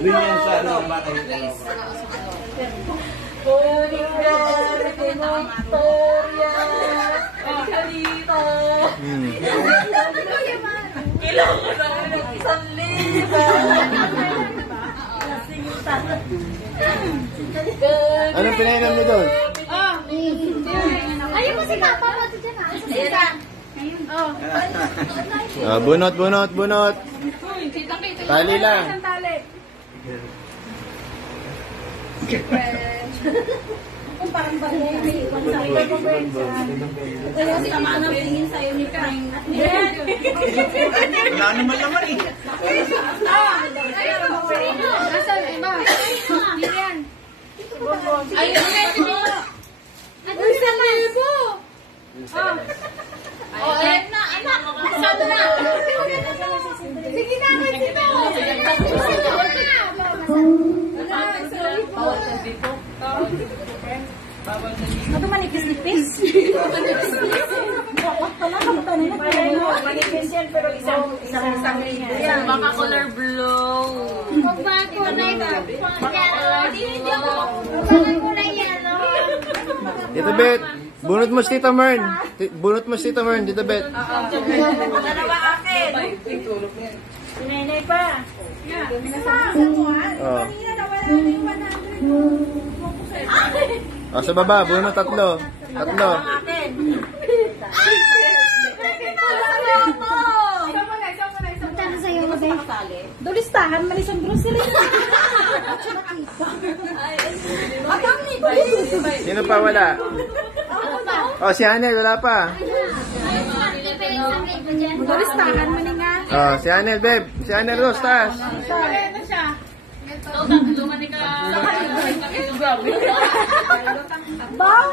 Ganyan sa ano, bakit? Victoria! Kalita! Ilang ko na isang Anong pinainan mo doon? Ayun mo si Papa mo dyan Bunot. Tali lang. Kung parang bagay, kasi tama na tingin sa'yo ni Frank. Wala naman naman eh. Nasaan iba? Yan. Ayun na. Ano sa libo? Ayan na, anak. Saan na? Sige na, sino? Ano manipis-nipis? manipis yan, pero isang libo yan. Baka color blue. Kulay yellow. Dito, Bet. Bunot mo si Tita Mern. Dito, Bet. Dalawa akin. Sinenay pa. Oh. Sa baba, bunot tatlo. Magkano sa'yo, Mabe? Dulistahan, malis ang grocery. Sino pa wala? Si Anel, wala pa. Dulistahan, maninga. Si Anel, babe. Si Anel Rose, taas. Bang!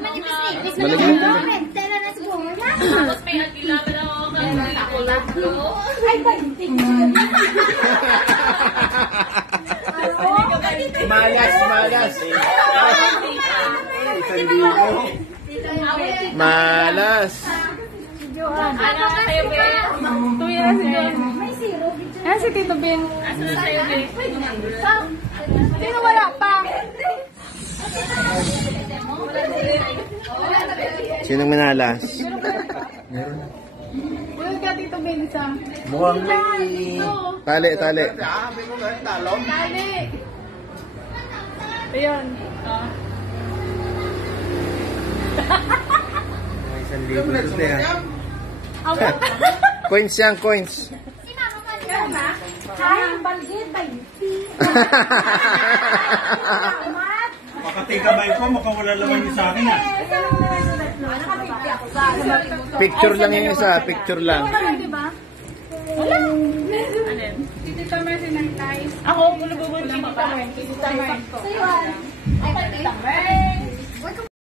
Manipis-nipis na lang. Tela na siguro na. Tapos may agila na ako ng color blue. Ay, dahiting. Malas. Malas. Ano kayo, be? Tuya na si Ben. May zero. Ayan si Tito Ben. Asa na sa'yo, be? Sino wala pa? Sinong manalas? Wala ka Tito Ben isa. Mukhang may... Tali. Dali. Ayun. Isang libo ito yan. Coins yan, coins. Si Mama Maria ba? Ay, balgit, bayti. Makatigabay ko, makawala naman yung sa akin ah. Picture lang yung isa, picture lang. Diba? Tita Mer sinanitize. Ako, bulububod si Tita Mer. Sa'yo, ay, Tita Mer.